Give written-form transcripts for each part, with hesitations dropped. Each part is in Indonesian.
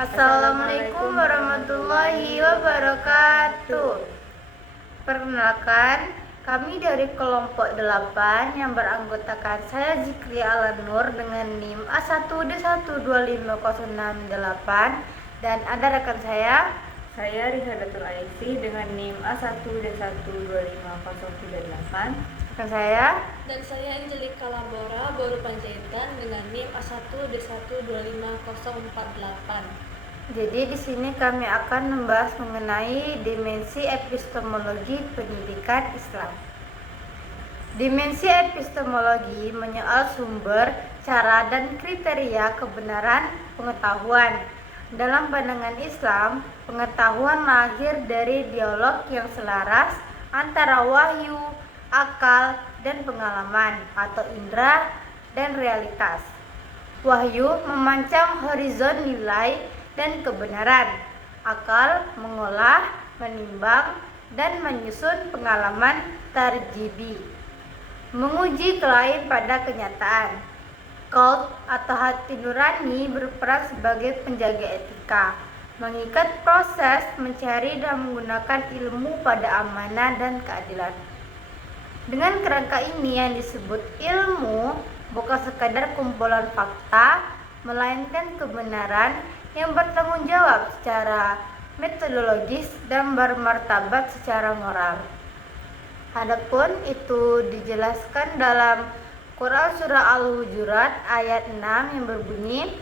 Assalamualaikum warahmatullahi wabarakatuh. Perkenalkan, kami dari kelompok 8 yang beranggotakan saya Zikri Alanur dengan NIM A1D1250668 dan ada rekan saya Rihadatul Aisy dengan NIM A1D12508. rekan saya. Dan saya Angelika Labora Boru Panjaitan dengan NIM A1D1254048. Jadi di sini kami akan membahas mengenai dimensi epistemologi pendidikan Islam. Dimensi epistemologi menyoal sumber, cara, dan kriteria kebenaran pengetahuan. Dalam pandangan Islam, pengetahuan lahir dari dialog yang selaras antara wahyu, akal, dan pengalaman atau indera dan realitas. Wahyu memancang horizon nilai dan kebenaran. Akal mengolah, menimbang, dan menyusun pengalaman tarjibi, menguji klaim pada kenyataan. Qalb atau hati nurani berperan sebagai penjaga etika, mengikat proses mencari dan menggunakan ilmu pada amanah dan keadilan. Dengan kerangka ini yang disebut ilmu bukan sekadar kumpulan fakta, melainkan kebenaran yang bertanggung jawab secara metodologis dan bermartabat secara moral. Adapun itu dijelaskan dalam Quran surah Al-Hujurat ayat 6 yang berbunyi,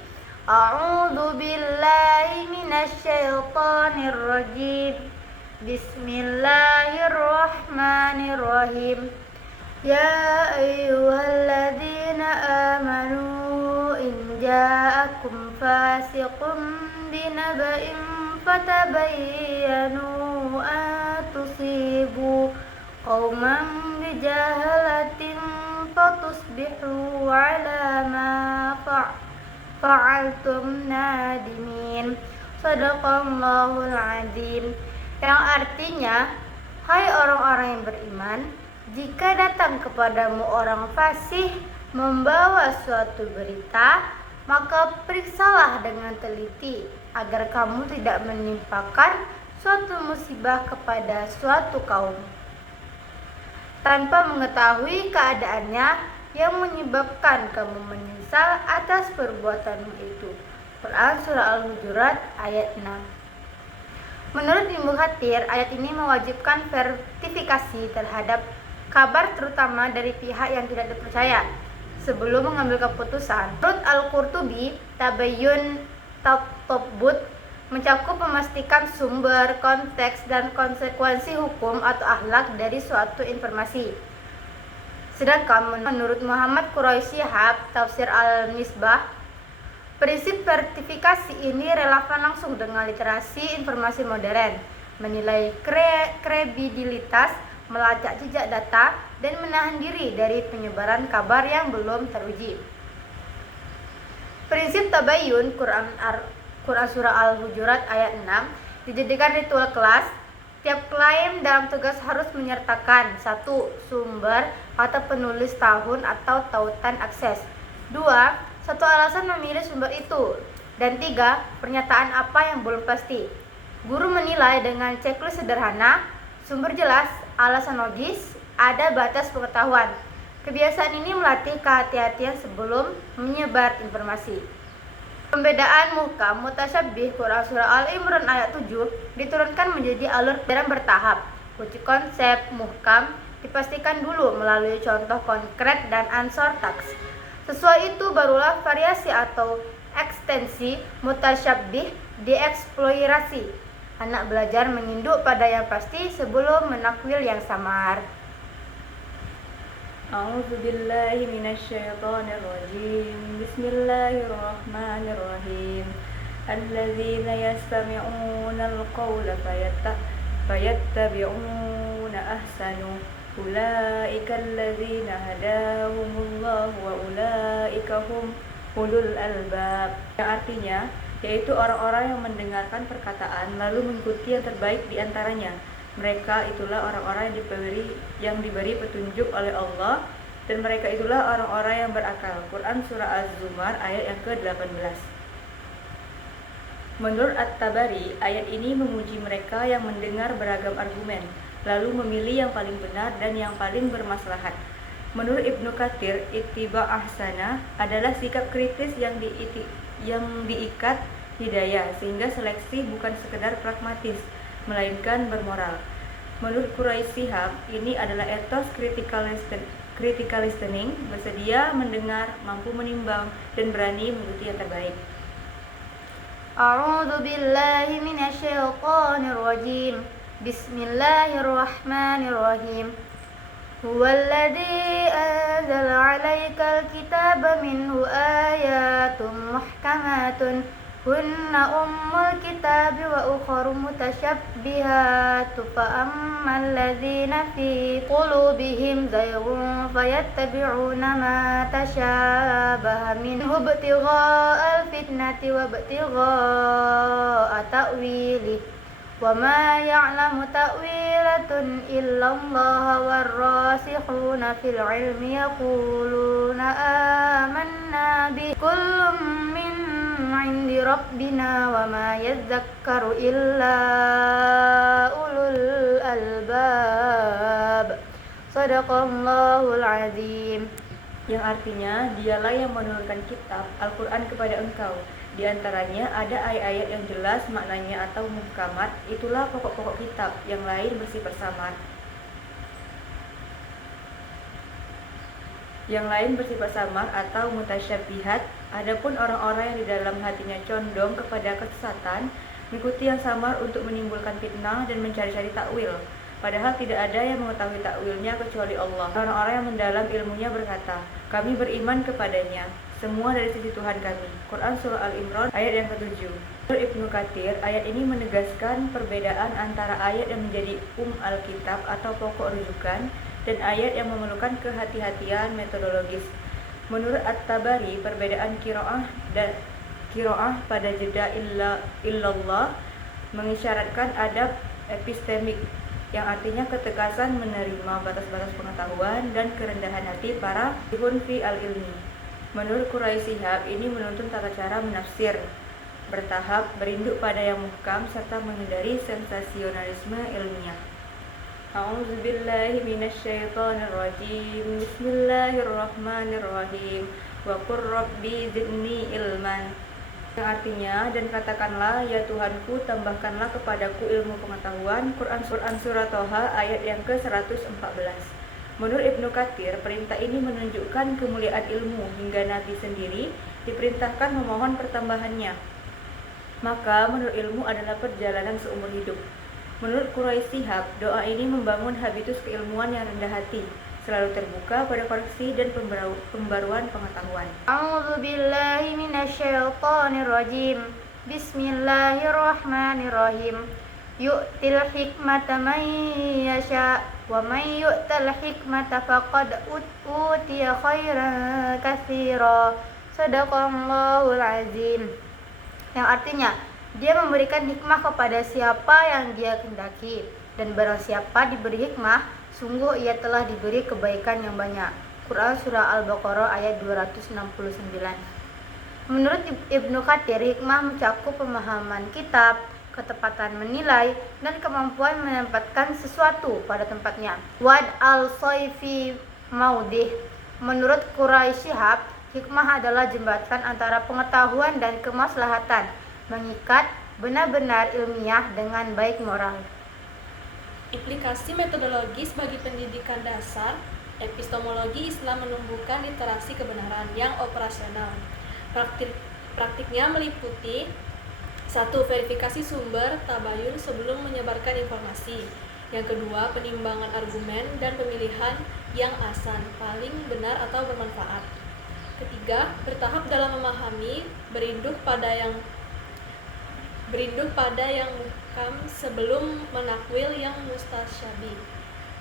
A'udzu billahi minasyaitonir rajim. Bismillahirrahmanirrahim. Ya ayyuhalladzina amanu in ja'akum fasiqun binaba'in fatabayyanu an tusibu qauman bijahalatin fatusbihu ala ma fa'altum nadimin. Shadaqallahul azim. Yang artinya, hai orang-orang yang beriman, jika datang kepadamu orang fasih membawa suatu berita, maka periksalah dengan teliti agar kamu tidak menimpakan suatu musibah kepada suatu kaum tanpa mengetahui keadaannya yang menyebabkan kamu menyesal atas perbuatanmu itu. Quran surah Al-Hujurat ayat 6. Menurut Ibnu Katsir, ayat ini mewajibkan verifikasi terhadap kabar terutama dari pihak yang tidak dipercaya sebelum mengambil keputusan. Menurut Al-Qurtubi, tabayyun tatabut mencakup memastikan sumber, konteks, dan konsekuensi hukum atau akhlak dari suatu informasi. Sedangkan menurut Muhammad Quraisy Shihab, tafsir Al-Misbah, prinsip verifikasi ini relevan langsung dengan literasi informasi modern, menilai kredibilitas, melacak jejak data, dan menahan diri dari penyebaran kabar yang belum teruji. Prinsip tabayyun Quran surah Al-Hujurat ayat 6 dijadikan ritual kelas. Tiap klaim dalam tugas harus menyertakan 1. Sumber atau penulis tahun atau tautan akses, 2. Satu alasan memilih sumber itu, dan 3. Pernyataan apa yang belum pasti. Guru menilai dengan checklist sederhana, sumber jelas, alasan logis, ada batas pengetahuan. Kebiasaan ini melatih kehati-hatian sebelum menyebar informasi. Pembedaan muhkam mutasyabbih Quran surah Al-Imran ayat 7 diturunkan menjadi alur dalam bertahap. Kunci konsep muhkam dipastikan dulu melalui contoh konkret dan ansor taks. Sesuai itu barulah variasi atau ekstensi mutasyabbih dieksplorasi. Anak belajar menginduk pada yang pasti sebelum menakwil yang samar. A'udzu billahi minasyaitonir rajim. Bismillahirrahmanirrahim. Alladzina yastami'unal qawla fayattabi'una ahsanu. Ulaika alladzina hadahumullah wa ulaika hum ulul albab. Yang artinya, yaitu orang-orang yang mendengarkan perkataan lalu mengikuti yang terbaik di antaranya. Mereka itulah orang-orang yang diberi petunjuk oleh Allah, dan mereka itulah orang-orang yang berakal. Quran surah Az-Zumar ayat yang ke-18. Menurut At-Tabari, ayat ini memuji mereka yang mendengar beragam argumen, lalu memilih yang paling benar dan yang paling bermaslahat. Menurut Ibnu Katsir, ittiba ahsana adalah sikap kritis yang diikat hidayah, sehingga seleksi bukan sekedar pragmatis, melainkan bermoral. Menurut Quraisy Shihab, ini adalah etos critical listening, bersedia mendengar, mampu menimbang, dan berani mengikuti yang terbaik. A'udzu billahi minasyaitonir rajim. Bismillahirrahmanirrahim. Huwallazi anzala 'alaikal kitaba minhu ayatun muhkamatun hunna ummul kitabi wa ukharu mutasyabbihatun fa ammal ladzina fi qulubihim zayghun fayattabi'una ma tasyabaha minhu ibtigha'al fitnati wa ibtigha'a ta'wilih wa ma ya'lamu ta'wilatun illallah warrasikhuna fil ilmi yaquluna amanna bi kullum min 'indi rabbina wa ma yadhakkaru illa ulul albab. Shadaqallahul azim. Yang artinya, dialah yang menurunkan kitab Al-Quran kepada engkau. Di antaranya ada ayat-ayat yang jelas maknanya atau muhkamat, itulah pokok-pokok kitab. Yang lain bersifat samar atau mutasyabihat. Adapun orang-orang yang di dalam hatinya condong kepada kesesatan, mengikuti yang samar untuk menimbulkan fitnah dan mencari-cari takwil. Padahal tidak ada yang mengetahui takwilnya kecuali Allah. Orang-orang yang mendalam ilmunya berkata, kami beriman kepadanya, semua dari sisi Tuhan kami. Quran Surah Al-Imran ayat yang ke-7. Menurut Ibnu Katsir, ayat ini menegaskan perbedaan antara ayat yang menjadi Alkitab atau pokok rujukan dan ayat yang memerlukan kehati-hatian metodologis. Menurut At-Tabari, perbedaan qiraah pada jeda illallah mengisyaratkan adab epistemik, yang artinya ketegasan menerima batas-batas pengetahuan dan kerendahan hati para ihun fi al-ilmi. Menurut Quraisy Shihab, ini menuntun tata cara menafsir bertahap, berinduk pada yang muhkam, serta menghindari sensasionalisme ilmiah. A'udzubillahi minasyaitonir rajim. Bismillahirrahmanirrahim. Wa qur rabbi zidni ilman. Yang artinya, dan katakanlah, ya Tuhanku, tambahkanlah kepadaku ilmu pengetahuan. Quran Surah Toha ayat yang ke-114. Menurut Ibnu Katsir, perintah ini menunjukkan kemuliaan ilmu hingga Nabi sendiri diperintahkan memohon pertambahannya. Maka menurut ilmu adalah perjalanan seumur hidup. Menurut Quraisy Shihab, doa ini membangun habitus keilmuan yang rendah hati, selalu terbuka pada koreksi dan pembaruan pengetahuan. A'udzu billahi minasyaitonir rajim. Bismillahirrahmanirrahim. Yu'til hikmata man yasha wa man yu'tal hikmata faqad utiya khairan katsira. Shadaqallahul azim. Yang artinya, dia memberikan hikmah kepada siapa yang dia kehendaki, dan barang siapa diberi hikmah, sungguh ia telah diberi kebaikan yang banyak. Quran Surah Al-Baqarah ayat 269. Menurut Ibnu Katsir, hikmah mencakup pemahaman kitab, ketepatan menilai, dan kemampuan menempatkan sesuatu pada tempatnya. Wad al-Sayfi Maudih. Menurut Quraisy Shihab, hikmah adalah jembatan antara pengetahuan dan kemaslahatan, mengikat benar-benar ilmiah dengan baik moral. Implikasi metodologis bagi pendidikan dasar, epistemologi Islam menumbuhkan literasi kebenaran yang operasional. Praktiknya meliputi 1. Verifikasi sumber tabayun sebelum menyebarkan informasi. Yang kedua, penimbangan argumen dan pemilihan yang asan, paling benar atau bermanfaat. Ketiga, bertahap dalam memahami, berinduk pada yang muhkam sebelum menakwil yang mustasyabih.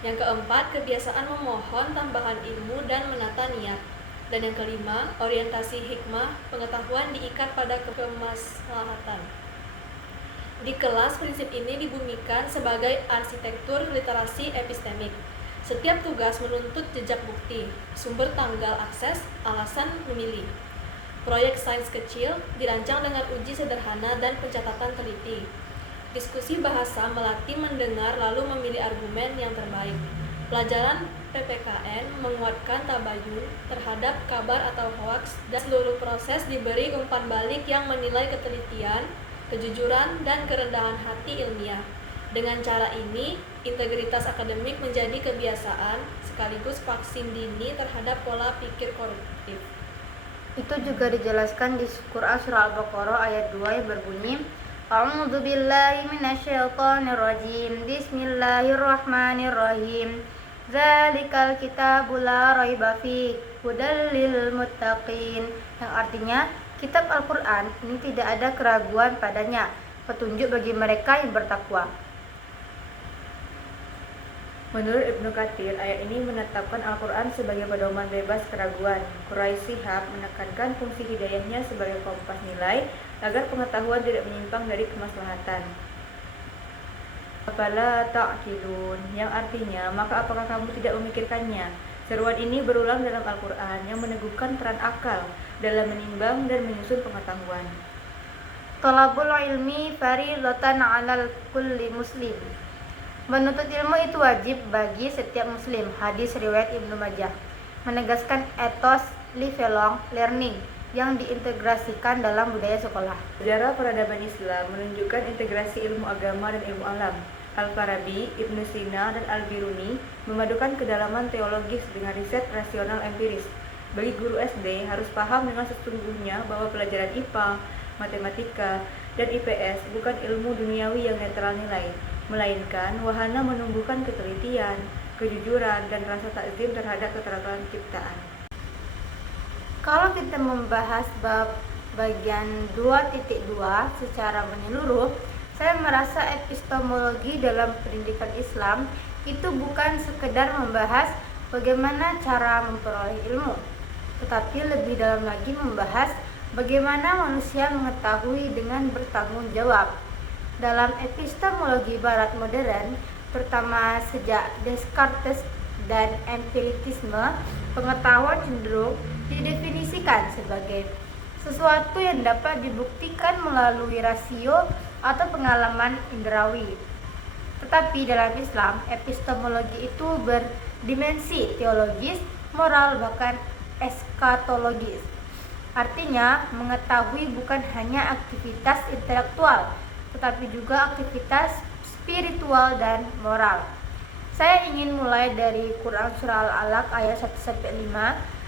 Yang keempat, kebiasaan memohon tambahan ilmu dan menata niat. Dan yang kelima, orientasi hikmah, pengetahuan diikat pada kemaslahatan. Di kelas, prinsip ini dibumikan sebagai arsitektur literasi epistemik. Setiap tugas menuntut jejak bukti, sumber tanggal akses, alasan memilih. Proyek sains kecil dirancang dengan uji sederhana dan pencatatan teliti. Diskusi bahasa melatih mendengar lalu memilih argumen yang terbaik. Pelajaran PPKN menguatkan tabayun terhadap kabar atau hoaks, dan seluruh proses diberi umpan balik yang menilai ketelitian, kejujuran, dan kerendahan hati ilmiah. Dengan cara ini, integritas akademik menjadi kebiasaan sekaligus vaksin dini terhadap pola pikir koruptif. Itu juga dijelaskan di Quran surah Al-Baqarah ayat 2 yang berbunyi, A'udzu billahi minasyaitonir rajim. Bismillahirrahmanirrahim. Dzalikal kitabu la raiba fihi hudal lil muttaqin. Yang artinya, kitab Al-Qur'an ini tidak ada keraguan padanya, petunjuk bagi mereka yang bertakwa. Menurut Ibnu Katsir, ayat ini menetapkan Al-Quran sebagai pedoman bebas keraguan. Quraisy Shihab menekankan fungsi hidayahnya sebagai kompas nilai agar pengetahuan tidak menyimpang dari kemaslahatan. Afala ta'qilun, yang artinya, maka apakah kamu tidak memikirkannya? Seruan ini berulang dalam Al-Quran yang meneguhkan peran akal dalam menimbang dan menyusun pengetahuan. Thalabul ilmi fardhatun 'alal kulli muslim. Menuntut ilmu itu wajib bagi setiap muslim. Hadis riwayat Ibnu Majah menegaskan etos lifelong learning yang diintegrasikan dalam budaya sekolah. Sejarah peradaban Islam menunjukkan integrasi ilmu agama dan ilmu alam. Al-Farabi, Ibnu Sina, dan Al-Biruni memadukan kedalaman teologis dengan riset rasional empiris. Bagi guru SD harus paham dengan sesungguhnya bahwa pelajaran IPA, matematika, dan IPS bukan ilmu duniawi yang netral nilai, melainkan wahana menumbuhkan ketelitian, kejujuran, dan rasa takzim terhadap keterampilan ciptaan. Kalau kita membahas bab bagian 2.2 secara menyeluruh, saya merasa epistemologi dalam pendidikan Islam itu bukan sekedar membahas bagaimana cara memperoleh ilmu, tetapi lebih dalam lagi membahas bagaimana manusia mengetahui dengan bertanggung jawab. Dalam epistemologi barat modern, pertama sejak Descartes dan empiritisme, pengetahuan cenderung didefinisikan sebagai sesuatu yang dapat dibuktikan melalui rasio atau pengalaman indrawi. Tetapi dalam Islam, epistemologi itu berdimensi teologis, moral, bahkan eskatologis. Artinya, mengetahui bukan hanya aktivitas intelektual, tetapi juga aktivitas spiritual dan moral. Saya ingin mulai dari Quran surah Al-Alaq ayat 1-5.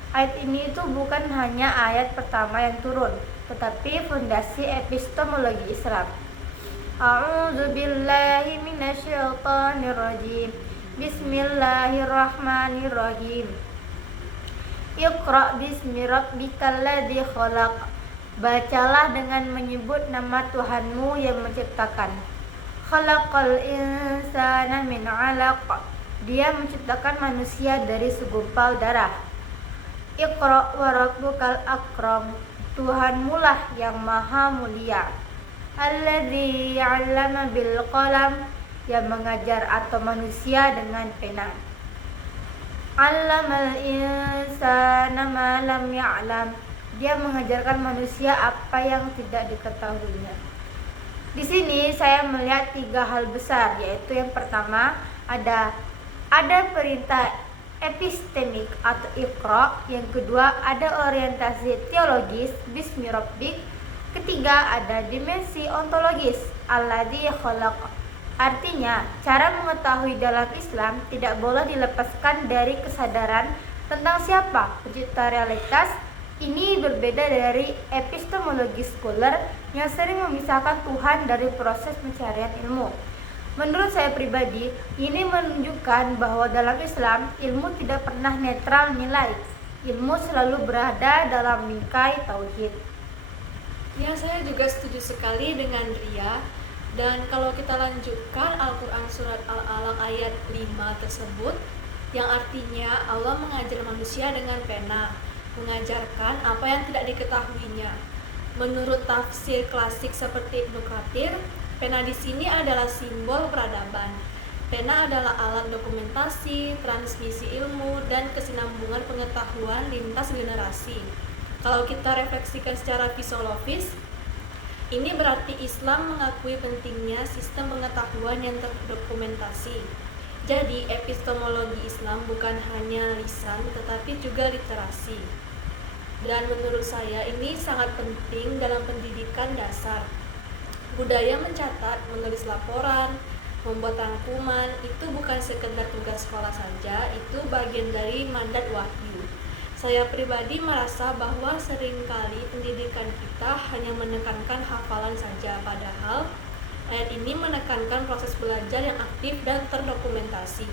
Ayat ini itu bukan hanya ayat pertama yang turun, tetapi fondasi epistemologi Islam. A'udzu billahi minasyaitonir rajim. Bismillahirrahmanirrahim. Iqra bismi rabbikal ladzi khalaq. Bacalah dengan menyebut nama Tuhanmu yang menciptakan. Khalaqal insana min 'alaq. Dia menciptakan manusia dari segumpal darah. Iqra wa rabbukal akram. Tuhanmu lah yang maha mulia. Alladzi 'allama bil qalam, yang mengajar atau manusia dengan pena. 'Allamal insana ma lam ya'lam. Dia mengajarkan manusia apa yang tidak diketahuinya. Di sini saya melihat 3 hal besar, yaitu yang pertama ada perintah epistemik atau iqra, yang kedua ada orientasi teologis bismi rabbik, ketiga ada dimensi ontologis alladzi khalaq. Artinya, cara mengetahui dalam Islam tidak boleh dilepaskan dari kesadaran tentang siapa pencipta realitas. Ini berbeda dari epistemologi sekuler yang sering memisahkan Tuhan dari proses pencarian ilmu. Menurut saya pribadi, ini menunjukkan bahwa dalam Islam, ilmu tidak pernah netral nilai. Ilmu selalu berada dalam bingkai tauhid. Ya, saya juga setuju sekali dengan Ria. Dan kalau kita lanjutkan Al-Quran surat Al-Alaq ayat 5 tersebut, yang artinya Allah mengajar manusia dengan pena, mengajarkan apa yang tidak diketahuinya. Menurut tafsir klasik seperti Ibnu Katsir, pena di sini adalah simbol peradaban. Pena adalah alat dokumentasi, transmisi ilmu, dan kesinambungan pengetahuan lintas generasi. Kalau kita refleksikan secara fisiologis, ini berarti Islam mengakui pentingnya sistem pengetahuan yang terdokumentasi. Jadi, epistemologi Islam bukan hanya lisan, tetapi juga literasi. Dan menurut saya ini sangat penting dalam pendidikan dasar. Budaya mencatat, menulis laporan, membuat rangkuman, itu bukan sekedar tugas sekolah saja, itu bagian dari mandat wahyu. Saya pribadi merasa bahwa seringkali pendidikan kita hanya menekankan hafalan saja, padahal ayat ini menekankan proses belajar yang aktif dan terdokumentasi.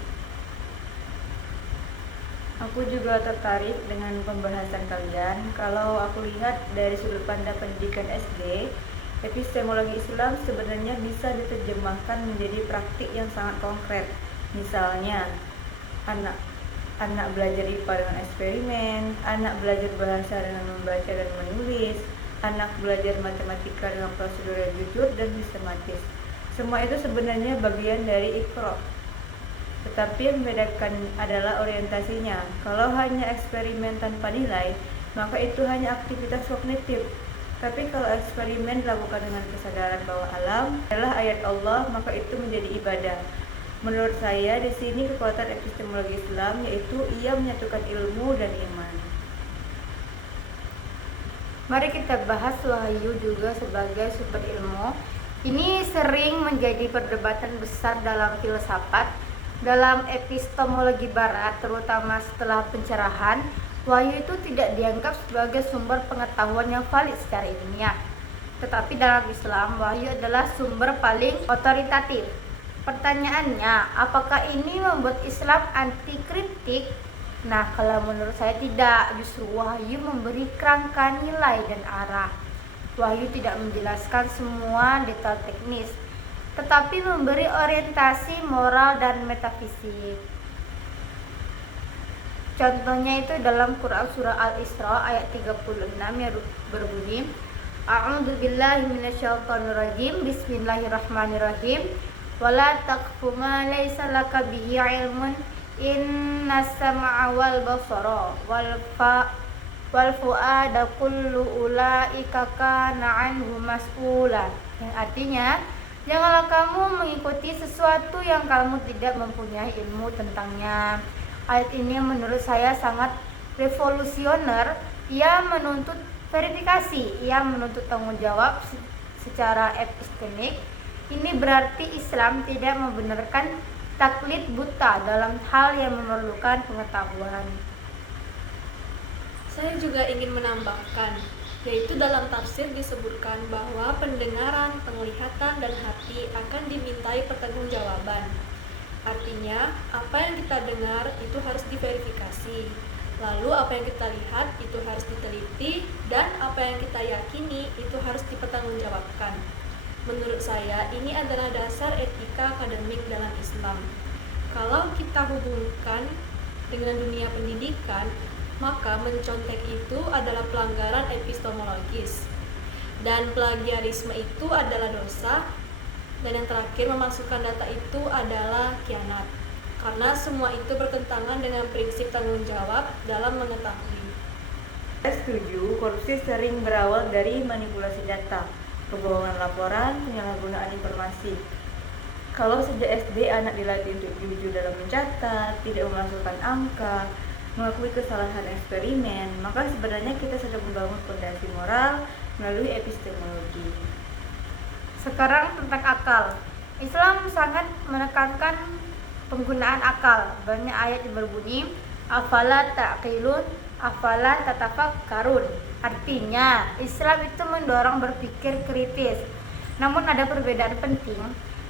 Aku juga tertarik dengan pembahasan kalian. Kalau aku lihat dari sudut pandang pendidikan SD, epistemologi Islam sebenarnya bisa diterjemahkan menjadi praktik yang sangat konkret. Misalnya, anak belajar IPA dengan eksperimen, anak belajar bahasa dengan membaca dan menulis, anak belajar matematika dengan prosedur yang jujur dan sistematis. Semua itu sebenarnya bagian dari Iqra. Tetapi yang membedakan adalah orientasinya. Kalau hanya eksperimen tanpa nilai, maka itu hanya aktivitas kognitif. Tapi kalau eksperimen dilakukan dengan kesadaran bahwa alam adalah ayat Allah, maka itu menjadi ibadah. Menurut saya, di sini kekuatan epistemologi Islam yaitu ia menyatukan ilmu dan iman. Mari kita bahas wahyu juga sebagai sumber ilmu. Ini sering menjadi perdebatan besar dalam filsafat. Dalam epistemologi barat, terutama setelah pencerahan, wahyu itu tidak dianggap sebagai sumber pengetahuan yang valid secara ilmiah. Tetapi dalam Islam, wahyu adalah sumber paling otoritatif. Pertanyaannya, apakah ini membuat Islam anti kritik? Nah, kalau menurut saya tidak. Justru wahyu memberi kerangka nilai dan arah. Wahyu tidak menjelaskan semua detail teknis, tetapi memberi orientasi moral dan metafisik. Contohnya itu dalam Quran surah Al-Isra ayat 36 yang berbunyi, A'udzubillahi minasyaitonirrajim, Bismillahirrahmanirrahim. Wala taqfu ma laysa laka bihi ilmun, innas sam'a wal basara wal fuada kullu ulaika kana anhu mas'ula. Yang artinya, janganlah kamu mengikuti sesuatu yang kamu tidak mempunyai ilmu tentangnya. Ayat ini menurut saya sangat revolusioner. Ia menuntut verifikasi, ia menuntut tanggung jawab secara epistemik. Ini berarti Islam tidak membenarkan taklid buta dalam hal yang memerlukan pengetahuan. Saya juga ingin menambahkan, yaitu dalam tafsir disebutkan bahwa pendengaran, penglihatan, dan hati akan dimintai pertanggungjawaban. Artinya, apa yang kita dengar itu harus diverifikasi. Lalu apa yang kita lihat itu harus diteliti, dan apa yang kita yakini itu harus dipertanggungjawabkan. Menurut saya, ini adalah dasar etika akademik dalam Islam. Kalau kita hubungkan dengan dunia pendidikan, maka mencontek itu adalah pelanggaran epistemologis. Dan plagiarisme itu adalah dosa. Dan yang terakhir, memasukkan data itu adalah khianat. Karena semua itu bertentangan dengan prinsip tanggung jawab dalam mengetahui. Saya setuju, korupsi sering berawal dari manipulasi data, kebohongan laporan, penyalahgunaan informasi. Kalau sejak SD anak dilatih untuk jujur dalam mencatat, tidak memasukkan angka, mengakui kesalahan eksperimen, maka sebenarnya kita sedang membangun fondasi moral melalui epistemologi. Sekarang tentang akal. Islam sangat menekankan penggunaan akal. Banyak ayat yang berbunyi, afala ta'qilun, afala tatafakkarun. Artinya, Islam itu mendorong berpikir kritis. Namun ada perbedaan penting.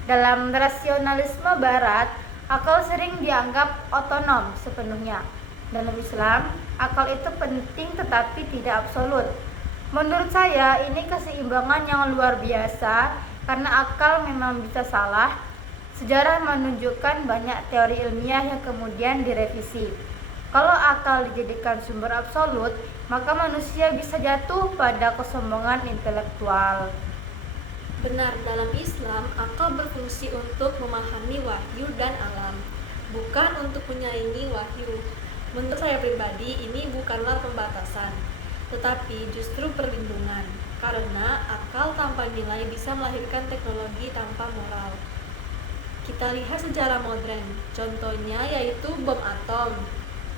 Dalam rasionalisme barat, akal sering dianggap otonom sepenuhnya. Dalam Islam, akal itu penting tetapi tidak absolut. Menurut saya, ini keseimbangan yang luar biasa karena akal memang bisa salah. Sejarah menunjukkan banyak teori ilmiah yang kemudian direvisi. Kalau akal dijadikan sumber absolut, maka manusia bisa jatuh pada kesombongan intelektual. Benar, dalam Islam, akal berfungsi untuk memahami wahyu dan alam, bukan untuk menyaingi wahyu. Menurut saya pribadi, ini bukanlah pembatasan. tetapi justru perlindungan, karena akal tanpa nilai bisa melahirkan teknologi tanpa moral. Kita lihat sejarah modern, contohnya yaitu bom atom,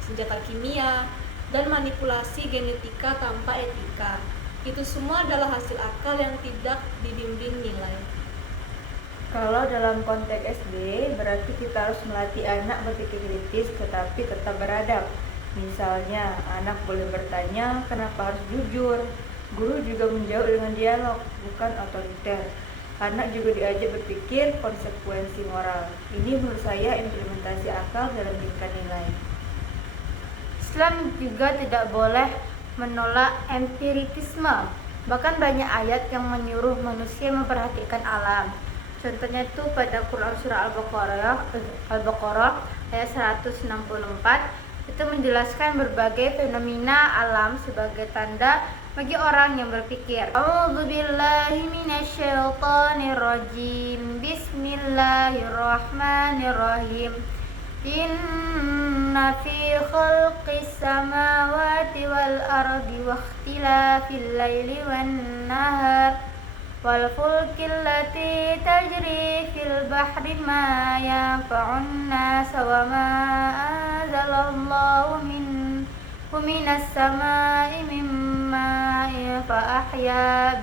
senjata kimia, dan manipulasi genetika tanpa etika. Itu semua adalah hasil akal yang tidak dibimbing nilai. Kalau dalam konteks SD, berarti kita harus melatih anak berpikir kritis tetapi tetap beradab. Misalnya, anak boleh bertanya kenapa harus jujur. Guru juga menjawab dengan dialog, bukan otoriter. Anak juga diajak berpikir konsekuensi moral. Ini menurut saya implementasi akal dalam meningkatkan nilai. Islam juga tidak boleh menolak empiritisme. Bahkan banyak ayat yang menyuruh manusia memperhatikan alam. Contohnya itu pada Quran surah Al-Baqarah ayat 164 itu menjelaskan berbagai fenomena alam sebagai tanda bagi orang yang berpikir. A'udzubillahi minasyaitonirrajim. Bismillahirrahmanirrahim. Inna fi khalqis samawati wal ardi wa ikhtilafil laili wan nahar wal fulkil lati tajri fil bahri ma yanfa'un nas wa ma anzalallahu minas samai min ma'in fa ahya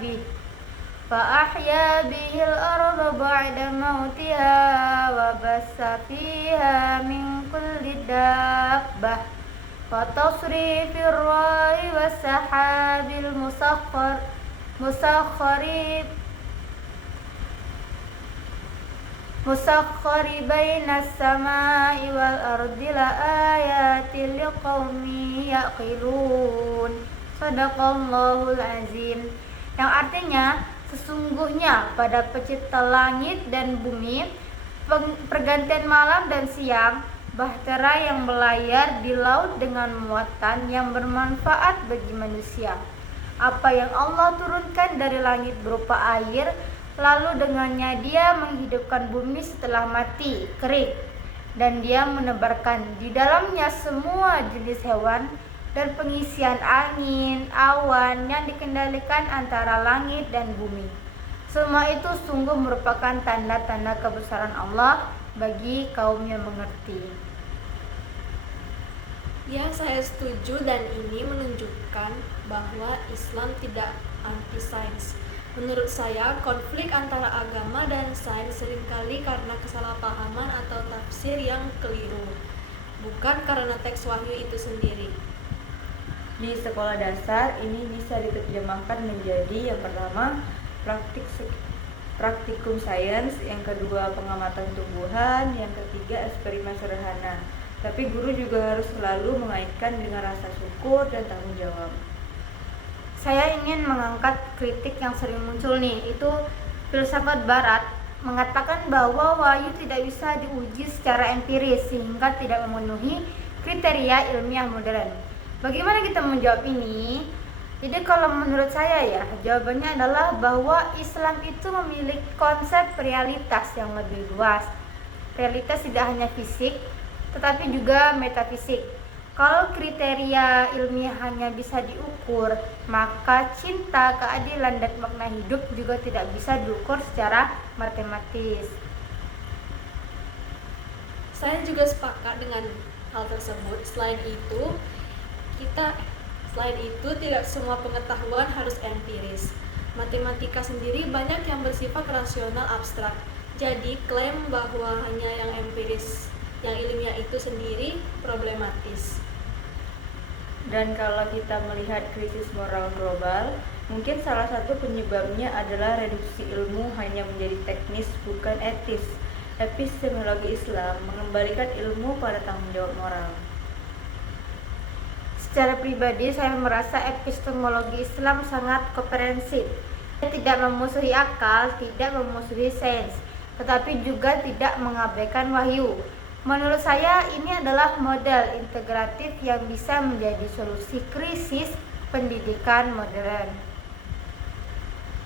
bihil arda ba'da mautiha wa bassa fiha min kulli dabbah wa tasrifir ra'i was sahabil musakhkhari bainas samai wal ardi la ayatin liqaumin yaqilun. Shadaqallahul azim. Yang artinya sesungguhnya pada pencipta langit dan bumi, pergantian malam dan siang, bahtera yang melayar di laut dengan muatan yang bermanfaat bagi manusia. Apa yang Allah turunkan dari langit berupa air, lalu dengannya dia menghidupkan bumi setelah mati, kering, dan dia menebarkan di dalamnya semua jenis hewan dan pengisian angin, awan yang dikendalikan antara langit dan bumi. Semua itu sungguh merupakan tanda-tanda kebesaran Allah bagi kaum yang mengerti. Ya, saya setuju, dan ini menunjukkan bahwa Islam tidak anti-sains. Menurut saya, konflik antara agama dan sains seringkali karena kesalahpahaman atau tafsir yang keliru, bukan karena teks wahyu itu sendiri. Di sekolah dasar ini bisa diterjemahkan menjadi yang pertama praktikum sains, yang kedua pengamatan tumbuhan, yang ketiga eksperimen sederhana. Tapi guru juga harus selalu mengaitkan dengan rasa syukur dan tanggung jawab. Saya ingin mengangkat kritik yang sering muncul nih, itu filsafat barat mengatakan bahwa wahyu tidak bisa diuji secara empiris sehingga tidak memenuhi kriteria ilmiah modern. Bagaimana kita menjawab ini? Jadi kalau menurut saya ya, jawabannya adalah bahwa Islam itu memiliki konsep realitas yang lebih luas. Realitas tidak hanya fisik, tetapi juga metafisik. Kalau kriteria ilmiah hanya bisa diukur, maka cinta, keadilan, dan makna hidup juga tidak bisa diukur secara matematis. Saya juga sepakat dengan hal tersebut. Selain itu, tidak semua pengetahuan harus empiris. Matematika sendiri banyak yang bersifat rasional abstrak. Jadi klaim bahwa hanya yang empiris, yang ilmiah itu sendiri problematis. Dan kalau kita melihat krisis moral global, mungkin salah satu penyebabnya adalah reduksi ilmu hanya menjadi teknis bukan etis. Epistemologi Islam mengembalikan ilmu pada tanggung jawab moral. Secara pribadi saya merasa epistemologi Islam sangat komprehensif. Dia tidak memusuhi akal, tidak memusuhi sains, tetapi juga tidak mengabaikan wahyu. Menurut saya ini adalah model integratif yang bisa menjadi solusi krisis pendidikan modern.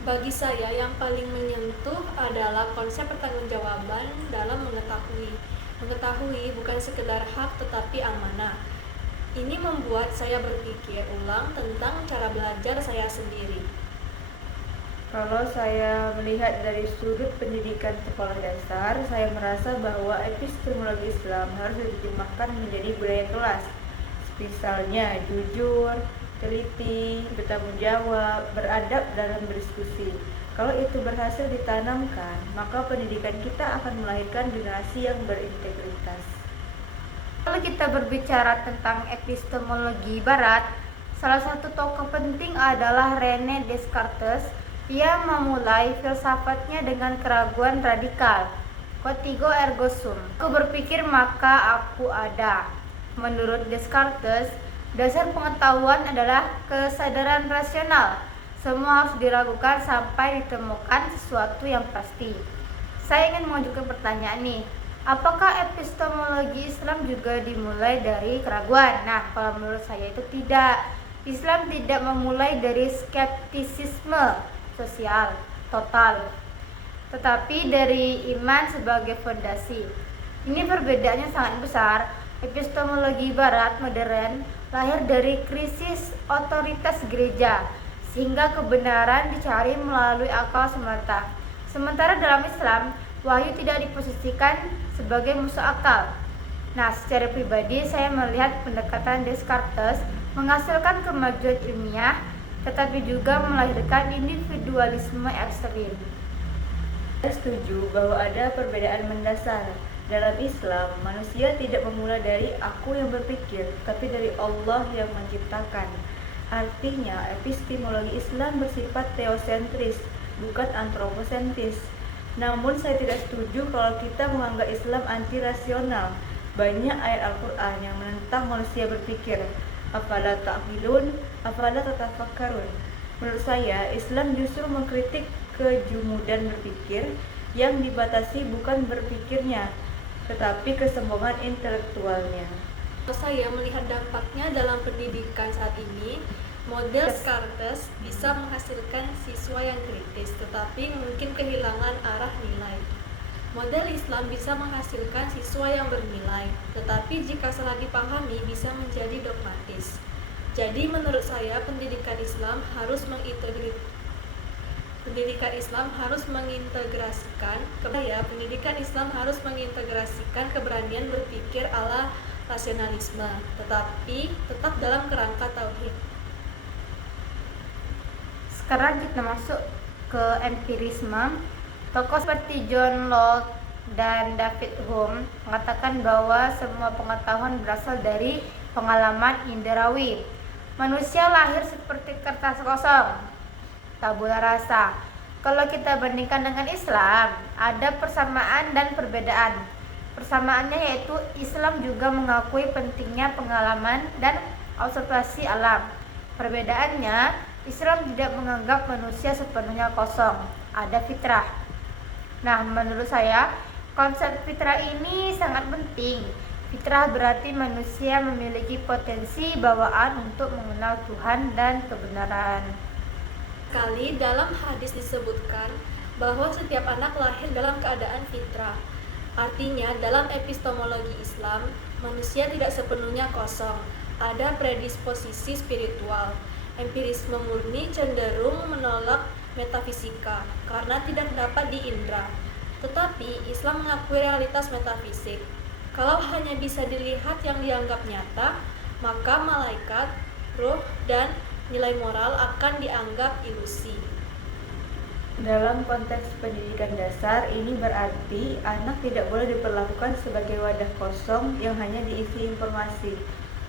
Bagi saya yang paling menyentuh adalah konsep pertanggungjawaban dalam mengetahui. Mengetahui bukan sekedar hak tetapi amanah. Ini membuat saya berpikir ulang tentang cara belajar saya sendiri. Kalau saya melihat dari sudut pendidikan sekolah dasar, saya merasa bahwa epistemologi Islam harus diterjemahkan menjadi budaya kelas. Misalnya, jujur, teliti, bertanggung jawab, beradab dalam berdiskusi. Kalau itu berhasil ditanamkan, maka pendidikan kita akan melahirkan generasi yang berintegritas. Kalau kita berbicara tentang epistemologi barat, salah satu tokoh penting adalah René Descartes. Ia memulai filsafatnya dengan keraguan radikal. Cogito ergo sum. Aku berpikir maka aku ada. Menurut Descartes, dasar pengetahuan adalah kesadaran rasional. Semua harus diragukan sampai ditemukan sesuatu yang pasti. Saya ingin mengajukan pertanyaan nih. Apakah epistemologi Islam juga dimulai dari keraguan? Nah, kalau menurut saya itu tidak. Islam tidak memulai dari skeptisisme sosial total, tetapi dari iman sebagai fondasi. Ini perbedaannya sangat besar. Epistemologi barat modern lahir dari krisis otoritas gereja, sehingga kebenaran dicari melalui akal semata. Sementara dalam Islam, wahyu tidak diposisikan sebagai musuh akal. Nah, secara pribadi saya melihat pendekatan Descartes menghasilkan kemajuan ilmiah, tetapi juga melahirkan individualisme ekstrim. Saya setuju bahwa ada perbedaan mendasar. Dalam Islam, manusia tidak memulai dari aku yang berpikir, tapi dari Allah yang menciptakan. Artinya, epistemologi Islam bersifat teosentris, bukan antroposentris. Namun saya tidak setuju kalau kita menganggap Islam anti-rasional. Banyak ayat Al-Quran yang menentang manusia berpikir. Afala ta'qilun, afala tatafakkarun. Menurut saya, Islam justru mengkritik kejumudan berpikir yang dibatasi bukan berpikirnya, tetapi kesombongan intelektualnya. Saya melihat dampaknya dalam pendidikan saat ini, model Descartes bisa menghasilkan siswa yang kritis, tetapi mungkin kehilangan arah nilai. Model Islam bisa menghasilkan siswa yang bernilai, tetapi jika salah dipahami bisa menjadi dogmatis. Jadi menurut saya pendidikan Islam harus mengintegrasikan keberanian berpikir ala rasionalisme, tetapi tetap dalam kerangka tauhid. Sekarang kita masuk ke empirisme. Tokoh seperti John Locke dan David Hume mengatakan bahwa semua pengetahuan berasal dari pengalaman indrawi. Manusia lahir seperti kertas kosong, tabula rasa. Kalau kita bandingkan dengan Islam, ada persamaan dan perbedaan. Persamaannya yaitu Islam juga mengakui pentingnya pengalaman dan observasi alam. Perbedaannya, Islam tidak menganggap manusia sepenuhnya kosong, ada fitrah. Nah, menurut saya, konsep fitrah ini sangat penting. Fitrah berarti manusia memiliki potensi bawaan untuk mengenal Tuhan dan kebenaran. Kali dalam hadis disebutkan bahwa setiap anak lahir dalam keadaan fitrah. Artinya, dalam epistemologi Islam, manusia tidak sepenuhnya kosong. Ada predisposisi spiritual. Empirisme murni cenderung menolak metafisika karena tidak dapat diindra. Tetapi Islam mengakui realitas metafisik. Kalau hanya bisa dilihat yang dianggap nyata, maka malaikat, ruh, dan nilai moral akan dianggap ilusi. Dalam konteks pendidikan dasar, ini berarti anak tidak boleh diperlakukan sebagai wadah kosong yang hanya diisi informasi.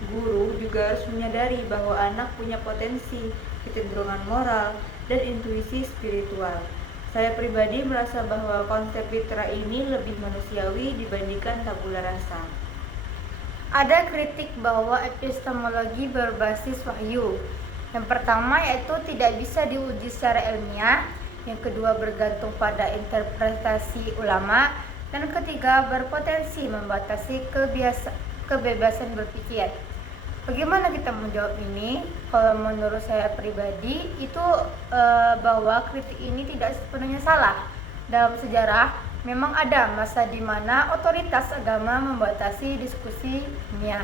Guru juga harus menyadari bahwa anak punya potensi, kecenderungan moral, dan intuisi spiritual. Saya pribadi merasa bahwa konsep fitrah ini lebih manusiawi dibandingkan tabula rasa. Ada kritik bahwa epistemologi berbasis wahyu. Yang pertama yaitu tidak bisa diuji secara ilmiah, yang kedua bergantung pada interpretasi ulama, dan ketiga berpotensi membatasi kebebasan berpikir. Bagaimana kita menjawab ini? Kalau menurut saya pribadi itu bahwa kritik ini tidak sepenuhnya salah. Dalam sejarah memang ada masa di mana otoritas agama membatasi diskusi ilmiah.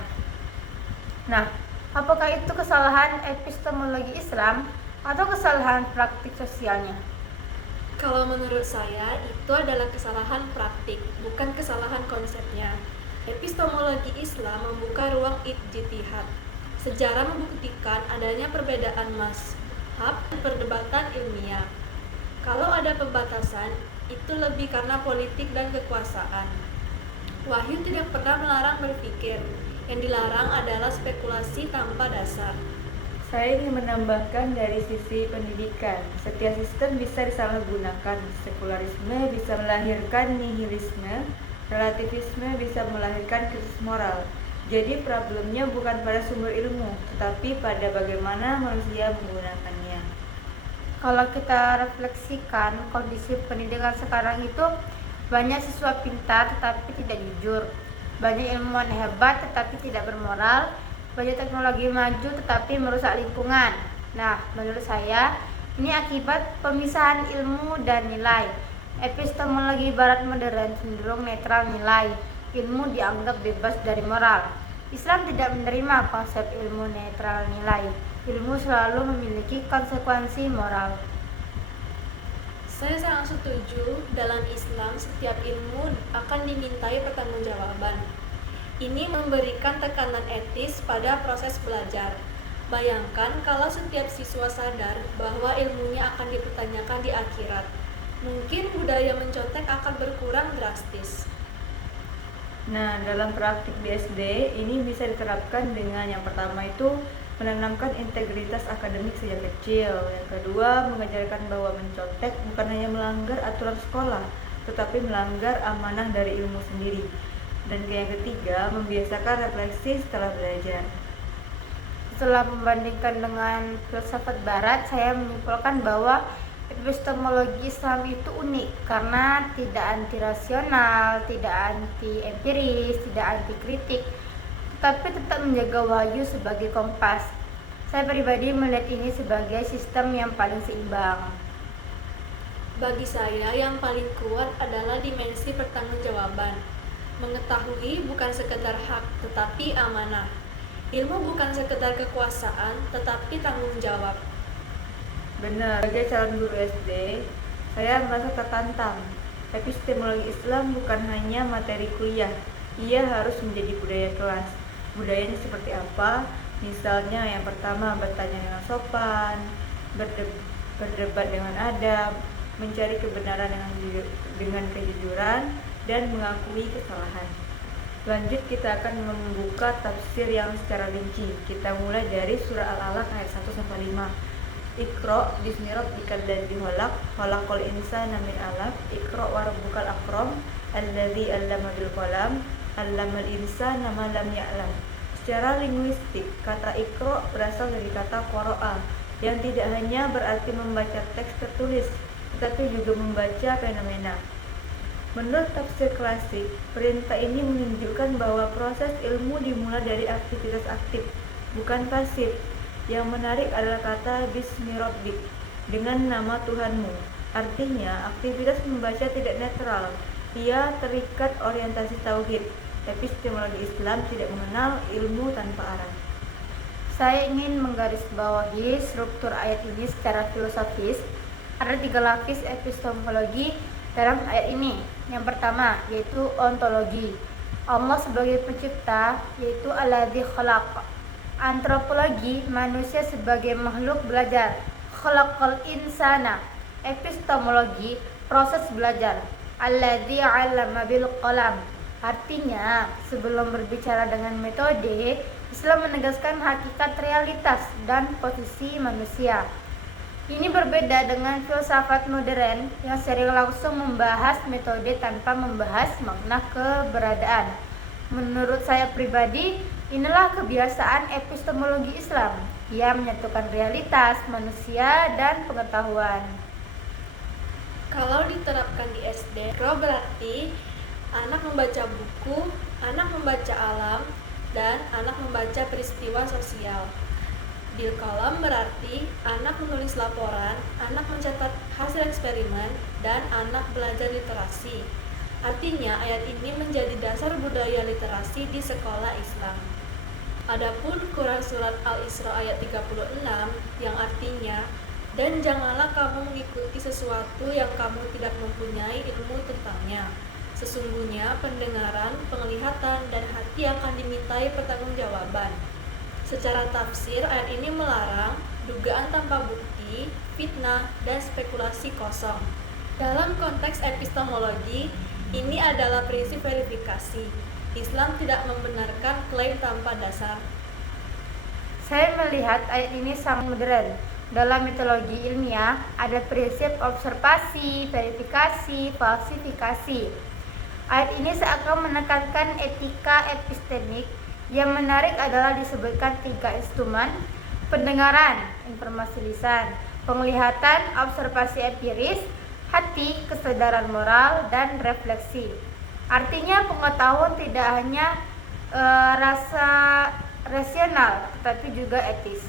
Nah, apakah itu kesalahan epistemologi Islam atau kesalahan praktik sosialnya? Kalau menurut saya, itu adalah kesalahan praktik, bukan kesalahan konsepnya. Epistemologi Islam membuka ruang ijtihad. Sejarah membuktikan adanya perbedaan mazhab dan perdebatan ilmiah. Kalau ada pembatasan, itu lebih karena politik dan kekuasaan. Wahyu tidak pernah melarang berpikir. Yang dilarang adalah spekulasi tanpa dasar. Saya ingin menambahkan dari sisi pendidikan, setiap sistem bisa disalahgunakan. Sekularisme bisa melahirkan nihilisme, relativisme bisa melahirkan krisis moral. Jadi problemnya bukan pada sumber ilmu, tetapi pada bagaimana manusia menggunakannya. Kalau kita refleksikan kondisi pendidikan sekarang itu banyak siswa pintar tetapi tidak jujur, banyak ilmuwan hebat tetapi tidak bermoral, banyak teknologi maju tetapi merusak lingkungan. Nah, menurut saya ini akibat pemisahan ilmu dan nilai. Epistemologi barat modern cenderung netral nilai, ilmu dianggap bebas dari moral. Islam tidak menerima konsep ilmu netral nilai. Ilmu selalu memiliki konsekuensi moral. Saya sangat setuju, dalam Islam setiap ilmu akan dimintai pertanggungjawaban. Ini memberikan tekanan etis pada proses belajar. Bayangkan kalau setiap siswa sadar bahwa ilmunya akan dipertanyakan di akhirat. Mungkin budaya mencontek akan berkurang drastis. Nah, dalam praktik di SD ini bisa diterapkan dengan yang pertama itu menanamkan integritas akademik sejak kecil. Yang kedua, mengajarkan bahwa mencontek bukan hanya melanggar aturan sekolah, tetapi melanggar amanah dari ilmu sendiri. Dan yang ketiga, membiasakan refleksi setelah belajar. Setelah membandingkan dengan filsafat barat, saya menyimpulkan bahwa epistemologi Islam itu unik karena tidak anti rasional, tidak anti empiris, tidak anti kritik, tetapi tetap menjaga wahyu sebagai kompas. Saya pribadi melihat ini sebagai sistem yang paling seimbang. Bagi saya yang paling kuat adalah dimensi pertanggungjawaban. Mengetahui bukan sekedar hak, tetapi amanah. Ilmu bukan sekedar kekuasaan, tetapi tanggung jawab. Benar, sebagai calon guru SD, saya merasa tertantang. Epistemologi Islam bukan hanya materi kuliah, ia harus menjadi budaya kelas. Budayanya seperti apa? Misalnya yang pertama, bertanya dengan sopan, berdebat dengan adab, mencari kebenaran dengan kejujuran, dan mengakui kesalahan. Lanjut, kita akan membuka tafsir yang secara rinci. Kita mulai dari surah Al-Alaq ayat 1-5. Iqra bismi rabbikal ladzi khalaqal insana min 'alaq. Iqra wa rabbukal akram alladzi 'allama bil qalam 'allamal insana ma lam ya'lam. Secara linguistik, kata Iqra berasal dari kata qara'a yang tidak hanya berarti membaca teks tertulis, tetapi juga membaca fenomena. Menurut tafsir klasik, perintah ini menunjukkan bahwa proses ilmu dimulai dari aktivitas aktif, bukan pasif. Yang menarik adalah kata bismi rabbik, dengan nama Tuhanmu. Artinya, aktivitas membaca tidak netral, ia terikat orientasi tauhid. Epistemologi Islam tidak mengenal ilmu tanpa arah. Saya ingin menggarisbawahi struktur ayat ini secara filosofis. Ada 3 lapis epistemologi dalam ayat ini. Yang pertama yaitu ontologi, Allah sebagai pencipta, yaitu alladzi khalaq. Antropologi, manusia sebagai makhluk belajar, khalaqal insana. Epistemologi, proses belajar, alladzi 'allama bil qalam. Artinya, sebelum berbicara dengan metode, Islam menegaskan hakikat realitas dan posisi manusia. Ini berbeda dengan filsafat modern yang sering langsung membahas metode tanpa membahas makna keberadaan. Menurut saya pribadi, inilah kebiasaan epistemologi Islam. Ia menyatukan realitas manusia dan pengetahuan. Kalau diterapkan di SD, berarti anak membaca buku, anak membaca alam, dan anak membaca peristiwa sosial. Bil qalam berarti anak menulis laporan, anak mencatat hasil eksperimen, dan anak belajar literasi. Artinya ayat ini menjadi dasar budaya literasi di sekolah Islam. Adapun Quran surat Al-Isra ayat 36 yang artinya, dan janganlah kamu mengikuti sesuatu yang kamu tidak mempunyai ilmu tentangnya. Sesungguhnya pendengaran, penglihatan, dan hati akan dimintai pertanggungjawaban. Secara tafsir, ayat ini melarang dugaan tanpa bukti, fitnah, dan spekulasi kosong. Dalam konteks epistemologi, ini adalah prinsip verifikasi. Islam tidak membenarkan klaim tanpa dasar. Saya melihat ayat ini sangat modern. Dalam mitologi ilmiah, ada prinsip observasi, verifikasi, falsifikasi. Ayat ini seakan menekankan etika epistemik. Yang menarik adalah disebutkan 3 instrumen: pendengaran, informasi lisan; penglihatan, observasi empiris; hati, kesadaran moral, dan refleksi. Artinya pengetahuan tidak hanya rasa rasional, tetapi juga etis.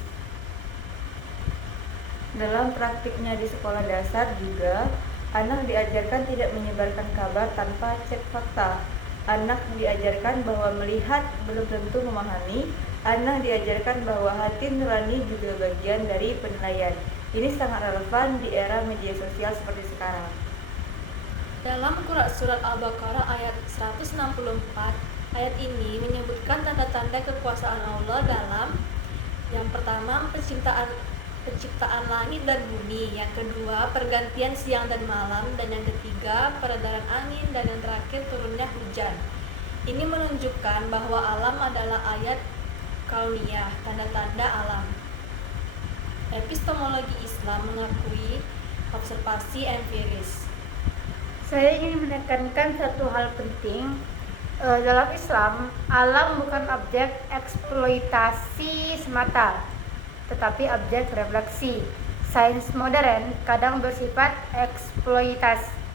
Dalam praktiknya di sekolah dasar juga, anak diajarkan tidak menyebarkan kabar tanpa cek fakta. Anak diajarkan bahwa melihat belum tentu memahami. Anak diajarkan bahwa hati nurani juga bagian dari penilaian. Ini sangat relevan di era media sosial seperti sekarang. Dalam Quran surat Al-Baqarah ayat 164, ayat ini menyebutkan tanda-tanda kekuasaan Allah dalam yang pertama penciptaan langit dan bumi, yang kedua pergantian siang dan malam, dan yang ketiga peredaran angin, dan yang terakhir turunnya hujan. Ini menunjukkan bahwa alam adalah ayat kauniyah, tanda-tanda alam. Epistemologi Islam mengakui observasi empiris. Saya ingin menekankan satu hal penting. Dalam Islam, alam bukan objek eksploitasi semata, tetapi objek refleksi. Sains modern kadang bersifat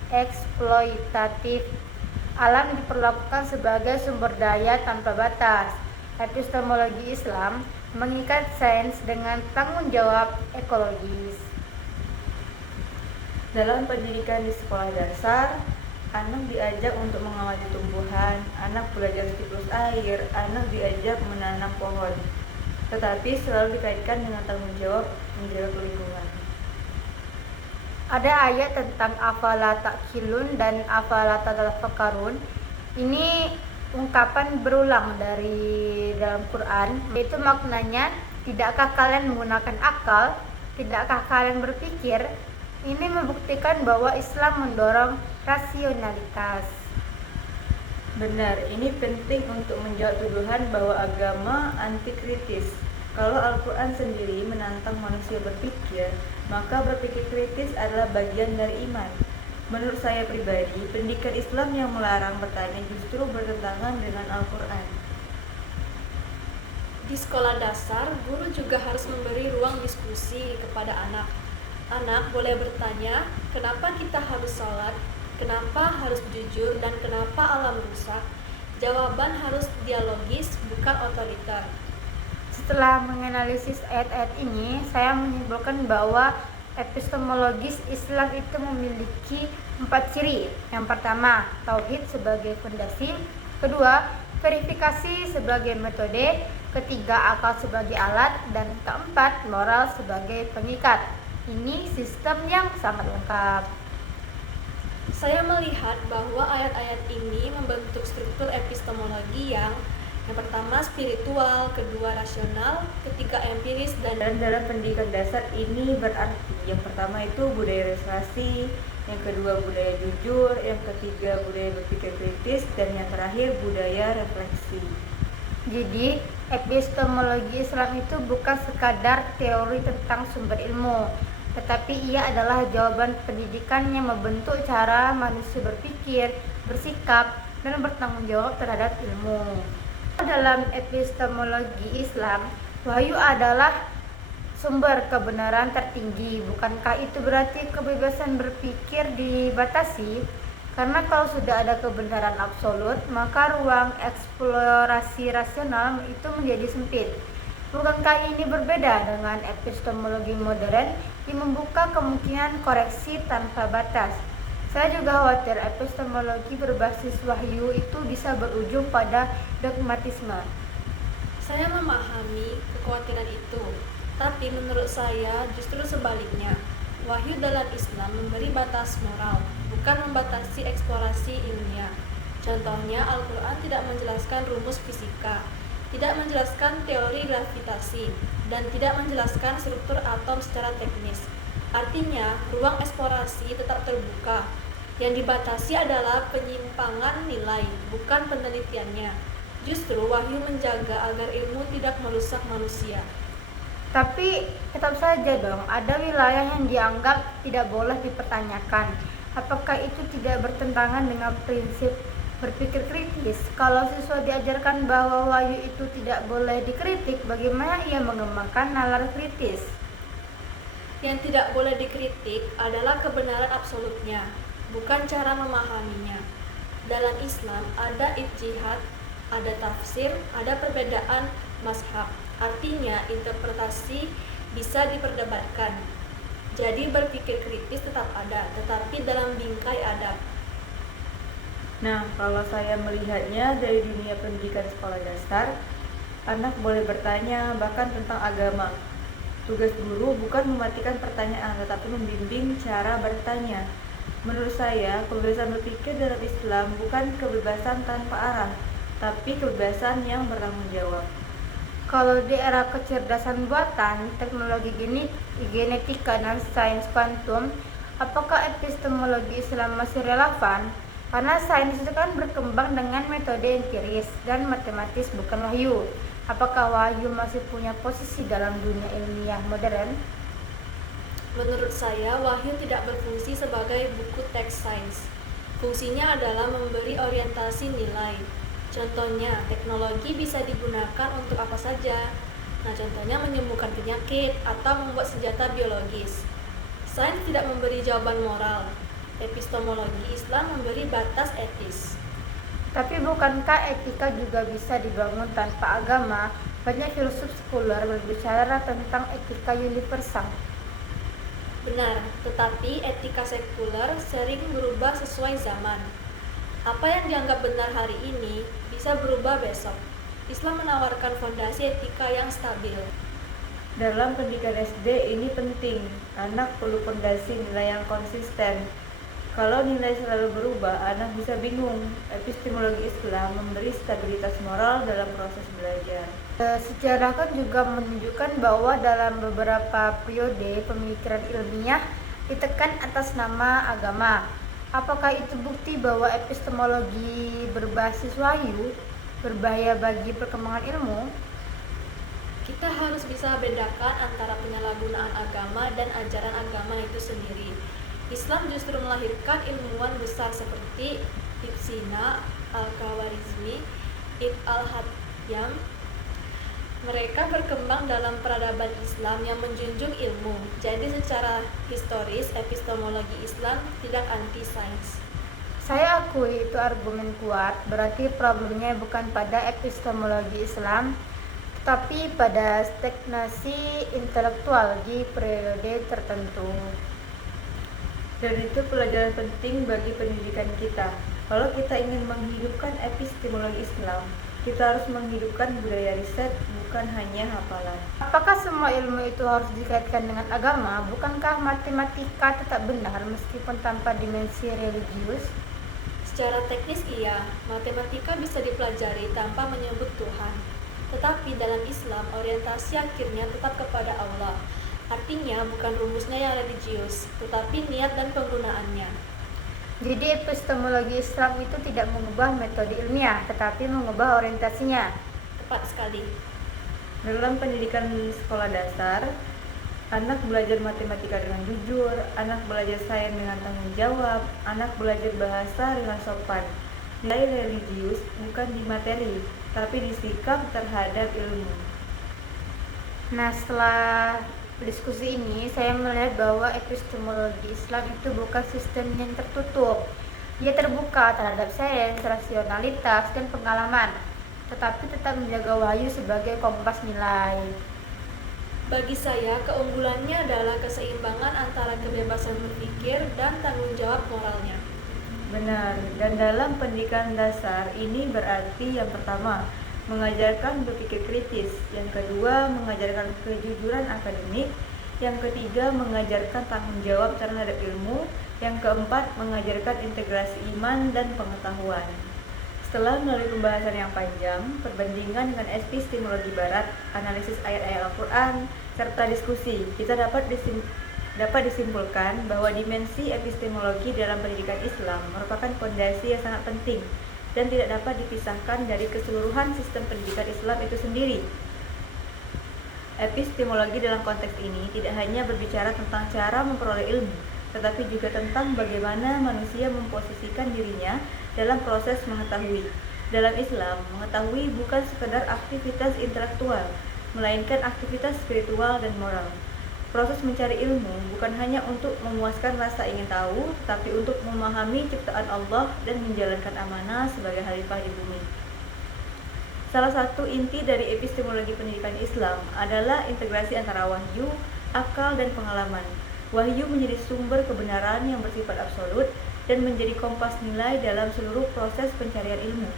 eksploitatif. Alam diperlakukan sebagai sumber daya tanpa batas. Epistemologi Islam mengikat sains dengan tanggung jawab ekologis. Dalam pendidikan di sekolah dasar, anak diajak untuk mengamati tumbuhan, anak belajar siklus air, anak diajak menanam pohon. Tetapi selalu dikaitkan dengan tanggung jawab menjaga lingkungan. Ada ayat tentang afala ta'qilun dan afala tatafakkarun. Ini ungkapan berulang dari dalam Quran, yaitu maknanya, tidakkah kalian menggunakan akal? Tidakkah kalian berpikir? Ini membuktikan bahwa Islam mendorong rasionalitas. Benar, ini penting untuk menjawab tuduhan bahwa agama anti kritis. Kalau Al-Quran sendiri menantang manusia berpikir, maka berpikir kritis adalah bagian dari iman. Menurut saya pribadi, pendidikan Islam yang melarang bertanya justru bertentangan dengan Al-Quran. Di sekolah dasar, guru juga harus memberi ruang diskusi kepada anak. Anak boleh bertanya, kenapa kita harus sholat, kenapa harus jujur, dan kenapa alam rusak. Jawaban harus dialogis, bukan otoriter. Setelah menganalisis ayat-ayat ini, saya menyimpulkan bahwa epistemologis Islam itu memiliki 4 ciri. Yang pertama, tauhid sebagai fondasi; kedua, verifikasi sebagai metode; ketiga, akal sebagai alat; dan keempat, moral sebagai pengikat. Ini sistem yang sangat lengkap. Saya melihat bahwa ayat-ayat ini membentuk struktur epistemologi yang pertama spiritual, kedua rasional, ketiga empiris, Dan dalam pendidikan dasar ini berarti yang pertama itu budaya relasi, yang kedua budaya jujur, yang ketiga budaya berpikir kritis, dan yang terakhir budaya refleksi. Jadi, epistemologi Islam itu bukan sekadar teori tentang sumber ilmu, tetapi ia adalah jawaban pendidikan yang membentuk cara manusia berpikir, bersikap, dan bertanggung jawab terhadap ilmu. Dalam epistemologi Islam, wahyu adalah sumber kebenaran tertinggi. Bukankah itu berarti kebebasan berpikir dibatasi? Karena kalau sudah ada kebenaran absolut, maka ruang eksplorasi rasional itu menjadi sempit. Bukankah ini berbeda dengan epistemologi modern yang membuka kemungkinan koreksi tanpa batas? Saya juga khawatir epistemologi berbasis wahyu itu bisa berujung pada dogmatisme. Saya memahami kekhawatiran itu, tapi menurut saya justru sebaliknya. Wahyu dalam Islam memberi batas moral, bukan membatasi eksplorasi ilmiah. Contohnya, Al-Quran tidak menjelaskan rumus fisika, tidak menjelaskan teori gravitasi, dan tidak menjelaskan struktur atom secara teknis. Artinya, ruang eksplorasi tetap terbuka. Yang dibatasi adalah penyimpangan nilai, bukan penelitiannya. Justru wahyu menjaga agar ilmu tidak merusak manusia. Tapi tetap saja dong, ada wilayah yang dianggap tidak boleh dipertanyakan. Apakah itu tidak bertentangan dengan prinsip berpikir kritis? Kalau siswa diajarkan bahwa wahyu itu tidak boleh dikritik, bagaimana ia mengembangkan nalar kritis? Yang tidak boleh dikritik adalah kebenaran absolutnya, bukan cara memahaminya. Dalam Islam ada ijtihad, ada tafsir, ada perbedaan mazhab. Artinya interpretasi bisa diperdebatkan. Jadi berpikir kritis tetap ada, tetapi dalam bingkai adab. Nah, kalau saya melihatnya dari dunia pendidikan sekolah dasar, anak boleh bertanya bahkan tentang agama. Tugas guru bukan mematikan pertanyaan, tetapi membimbing cara bertanya. Menurut saya, kebebasan berpikir dalam Islam bukan kebebasan tanpa arah, tapi kebebasan yang bertanggung jawab. Kalau di era kecerdasan buatan, teknologi genetika dan sains kuantum, apakah epistemologi Islam masih relevan? Karena sains itu kan berkembang dengan metode empiris dan matematis, bukan wahyu. Apakah wahyu masih punya posisi dalam dunia ilmiah modern? Menurut saya, wahyu tidak berfungsi sebagai buku teks sains. Fungsinya adalah memberi orientasi nilai. Contohnya, teknologi bisa digunakan untuk apa saja. Nah, contohnya menyembuhkan penyakit atau membuat senjata biologis. Sains tidak memberi jawaban moral. Epistemologi Islam memberi batas etis. Tapi bukankah etika juga bisa dibangun tanpa agama? Banyak filsuf sekuler berbicara tentang etika universal. Benar, tetapi etika sekuler sering berubah sesuai zaman. Apa yang dianggap benar hari ini bisa berubah besok. Islam menawarkan fondasi etika yang stabil. Dalam pendidikan SD ini penting, anak perlu fondasi nilai yang konsisten. Kalau nilai selalu berubah, anak bisa bingung. Epistemologi Islam memberi stabilitas moral dalam proses belajar. Sejarah kan juga menunjukkan bahwa dalam beberapa periode pemikiran ilmiah ditekan atas nama agama. Apakah itu bukti bahwa epistemologi berbasis wahyu berbahaya bagi perkembangan ilmu? Kita harus bisa bedakan antara penyalahgunaan agama dan ajaran agama itu sendiri. Islam justru melahirkan ilmuwan besar seperti Ibn Sina, Al-Khawarizmi, Ibn al-Hayyam. Mereka berkembang dalam peradaban Islam yang menjunjung ilmu. Jadi secara historis, epistemologi Islam tidak anti sains. Saya akui itu argumen kuat, berarti problemnya bukan pada epistemologi Islam, tetapi pada stagnasi intelektual di periode tertentu. Dan itu pelajaran penting bagi pendidikan kita. Kalau kita ingin menghidupkan epistemologi Islam, kita harus menghidupkan budaya riset, bukan hanya hafalan. Apakah semua ilmu itu harus dikaitkan dengan agama? Bukankah matematika tetap benar meskipun tanpa dimensi religius? Secara teknis iya, matematika bisa dipelajari tanpa menyebut Tuhan. Tetapi dalam Islam, orientasi akhirnya tetap kepada Allah. Artinya bukan rumusnya yang religius, tetapi niat dan penggunaannya. Jadi epistemologi Islam itu tidak mengubah metode ilmiah, tetapi mengubah orientasinya. Tepat sekali. Dalam pendidikan sekolah dasar, anak belajar matematika dengan jujur, anak belajar sains dengan tanggung jawab, anak belajar bahasa dengan sopan. Nilai religius bukan di materi, tapi di sikap terhadap ilmu. Nah, setelah diskusi ini, saya melihat bahwa epistemologi Islam itu bukan sistem yang tertutup. Ia terbuka terhadap sains, rasionalitas, dan pengalaman, tetapi tetap menjaga wahyu sebagai kompas nilai. Bagi saya, keunggulannya adalah keseimbangan antara kebebasan berpikir dan tanggung jawab moralnya. Benar, dan dalam pendidikan dasar ini berarti yang pertama, mengajarkan berpikir kritis. Yang kedua, mengajarkan kejujuran akademik. Yang ketiga, mengajarkan tanggung jawab terhadap ilmu. Yang keempat, mengajarkan integrasi iman dan pengetahuan. Setelah melalui pembahasan yang panjang, perbandingan dengan epistemologi barat, analisis ayat-ayat Al-Quran, serta diskusi, kita dapat disimpulkan bahwa dimensi epistemologi dalam pendidikan Islam merupakan fondasi yang sangat penting dan tidak dapat dipisahkan dari keseluruhan sistem pendidikan Islam itu sendiri. Epistemologi dalam konteks ini tidak hanya berbicara tentang cara memperoleh ilmu, tetapi juga tentang bagaimana manusia memposisikan dirinya dalam proses mengetahui. Dalam Islam, mengetahui bukan sekedar aktivitas intelektual, melainkan aktivitas spiritual dan moral. Proses mencari ilmu bukan hanya untuk memuaskan rasa ingin tahu, tapi untuk memahami ciptaan Allah dan menjalankan amanah sebagai khalifah di bumi. Salah satu inti dari epistemologi pendidikan Islam adalah integrasi antara wahyu, akal, dan pengalaman. Wahyu menjadi sumber kebenaran yang bersifat absolut dan menjadi kompas nilai dalam seluruh proses pencarian ilmu.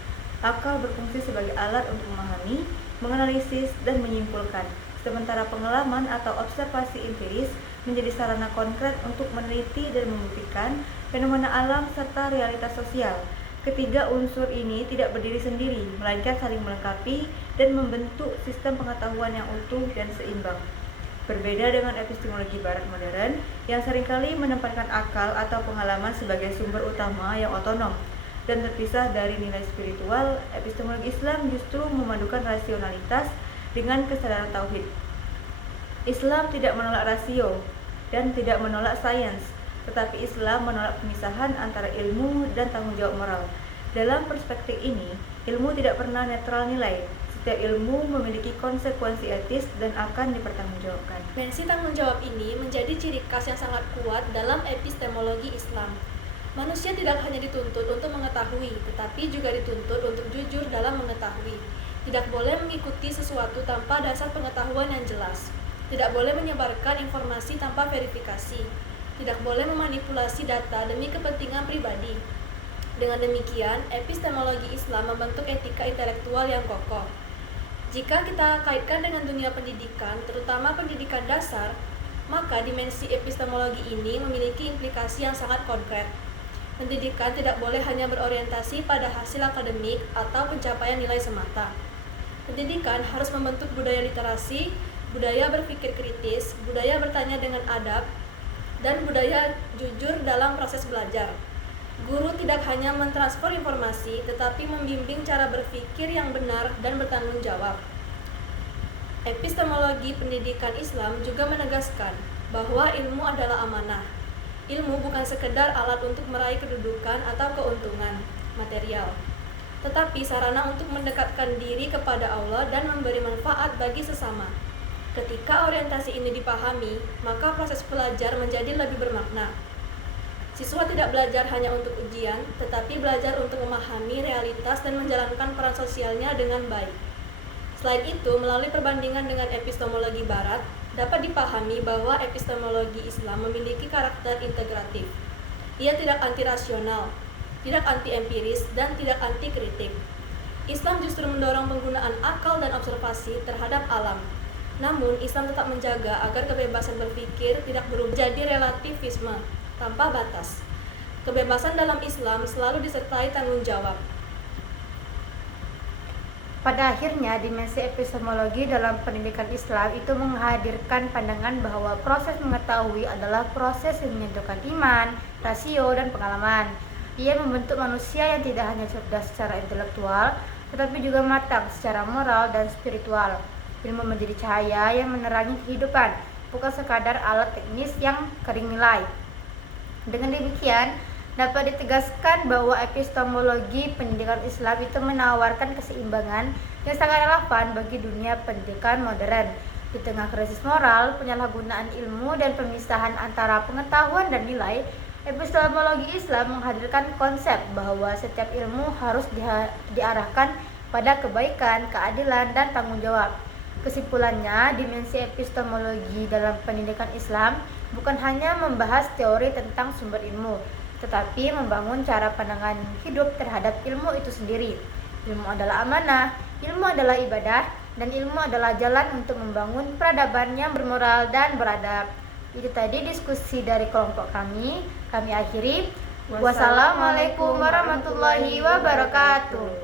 Akal berfungsi sebagai alat untuk memahami, menganalisis, dan menyimpulkan. Sementara pengalaman atau observasi empiris menjadi sarana konkret untuk meneliti dan membuktikan fenomena alam serta realitas sosial. Ketiga unsur ini tidak berdiri sendiri, melainkan saling melengkapi dan membentuk sistem pengetahuan yang utuh dan seimbang. Berbeda dengan epistemologi barat modern yang seringkali menempatkan akal atau pengalaman sebagai sumber utama yang otonom dan terpisah dari nilai spiritual, epistemologi Islam justru memadukan rasionalitas dengan kesadaran tauhid. Islam tidak menolak rasio dan tidak menolak sains, tetapi Islam menolak pemisahan antara ilmu dan tanggung jawab moral. Dalam perspektif ini, ilmu tidak pernah netral nilai. Setiap ilmu memiliki konsekuensi etis dan akan dipertanggungjawabkan. Dimensi tanggung jawab ini menjadi ciri khas yang sangat kuat dalam epistemologi Islam. Manusia tidak hanya dituntut untuk mengetahui, tetapi juga dituntut untuk jujur dalam mengetahui. Tidak boleh mengikuti sesuatu tanpa dasar pengetahuan yang jelas. Tidak boleh menyebarkan informasi tanpa verifikasi. Tidak boleh memanipulasi data demi kepentingan pribadi. Dengan demikian, epistemologi Islam membentuk etika intelektual yang kokoh. Jika kita kaitkan dengan dunia pendidikan, terutama pendidikan dasar, maka dimensi epistemologi ini memiliki implikasi yang sangat konkret. Pendidikan tidak boleh hanya berorientasi pada hasil akademik atau pencapaian nilai semata. Pendidikan harus membentuk budaya literasi, budaya berpikir kritis, budaya bertanya dengan adab, dan budaya jujur dalam proses belajar. Guru tidak hanya mentransfer informasi, tetapi membimbing cara berpikir yang benar dan bertanggung jawab. Epistemologi pendidikan Islam juga menegaskan bahwa ilmu adalah amanah. Ilmu bukan sekedar alat untuk meraih kedudukan atau keuntungan material, tetapi sarana untuk mendekatkan diri kepada Allah dan memberi manfaat bagi sesama. Ketika orientasi ini dipahami, maka proses belajar menjadi lebih bermakna. Siswa tidak belajar hanya untuk ujian, tetapi belajar untuk memahami realitas dan menjalankan peran sosialnya dengan baik. Selain itu, melalui perbandingan dengan epistemologi barat, dapat dipahami bahwa epistemologi Islam memiliki karakter integratif. Ia tidak anti-rasional, tidak anti-empiris, dan tidak anti-kritik. Islam justru mendorong penggunaan akal dan observasi terhadap alam. Namun, Islam tetap menjaga agar kebebasan berpikir tidak berubah jadi relativisme tanpa batas. Kebebasan dalam Islam selalu disertai tanggung jawab. Pada akhirnya, dimensi epistemologi dalam pendidikan Islam itu menghadirkan pandangan bahwa proses mengetahui adalah proses yang menyatukan iman, rasio, dan pengalaman. Ia membentuk manusia yang tidak hanya cerdas secara intelektual, tetapi juga matang secara moral dan spiritual. Ilmu menjadi cahaya yang menerangi kehidupan, bukan sekadar alat teknis yang kering nilai. Dengan demikian, dapat ditegaskan bahwa epistemologi pendidikan Islam itu menawarkan keseimbangan yang sangat relevan bagi dunia pendidikan modern. Di tengah krisis moral, penyalahgunaan ilmu, dan pemisahan antara pengetahuan dan nilai, epistemologi Islam menghadirkan konsep bahwa setiap ilmu harus diarahkan pada kebaikan, keadilan, dan tanggung jawab. Kesimpulannya, dimensi epistemologi dalam pendidikan Islam bukan hanya membahas teori tentang sumber ilmu, tetapi membangun cara pandangan hidup terhadap ilmu itu sendiri. Ilmu adalah amanah, ilmu adalah ibadah, dan ilmu adalah jalan untuk membangun peradaban yang bermoral dan beradab. Itu tadi diskusi dari kelompok kami. Kami akhiri. Wassalamualaikum warahmatullahi wabarakatuh.